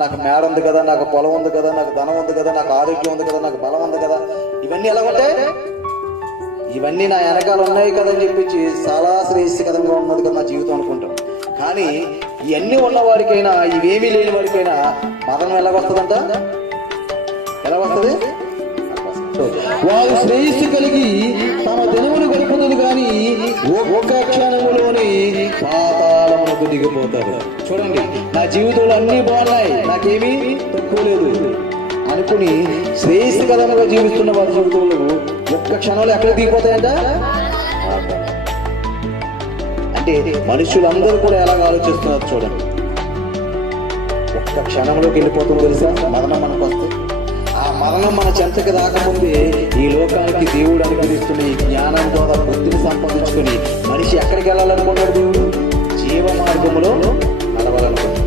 నాకు మేడ ఉంది కదా, నాకు పొలం ఉంది కదా, నాకు ధనం ఉంది కదా, నాకు ఆరోగ్యం ఉంది కదా, నాకు బలం ఉంది కదా, ఇవన్నీ ఎలా ఉంటాయి? ఇవన్నీ నా వెనకాల ఉన్నాయి కదా అని చెప్పించి చాలా శ్రేయస్కరంగా ఉన్నది కదా నా జీవితం అనుకుంటాం. కానీ ఇవన్నీ ఉన్నవాడికైనా ఇవేమీ లేని వాడికైనా మరణం ఎలా వస్తుందంట? ఎలా వస్తుంది? వారు శ్రేయస్సు కలిగి తమ దినములు గడుపుతుంది కానీ ఒక్క క్షణములోని పాతాళమునకు దిగిపోతారు. చూడండి, నా జీవితంలో అన్ని బాగున్నాయి, నాకేమీ తక్కువ లేదు అనుకుని శ్రేయస్కరంగా జీవిస్తున్న వారి జీవితంలో ఒక్క క్షణంలో ఎక్కడ దిగిపోతాయంట? అంటే మనుషులందరూ కూడా ఎలాగ ఆలోచిస్తున్నారు చూడండి. ఒక్క క్షణంలోకి వెళ్ళిపోతుంది తెలుసా మరణం మనకు వస్తే. ఆ మరణం మన చెంతకి రాకముందే ఈ లోకానికి దేవుడు అనుగ్రహిస్తున్న ఈ జ్ఞానం ద్వారా బుద్ధిని సంపాదించుకుని మనిషి ఎక్కడికి వెళ్ళాలనుకున్నాడు? దేవుడు జీవ మార్గంలో నడవాలనుకున్నాడు.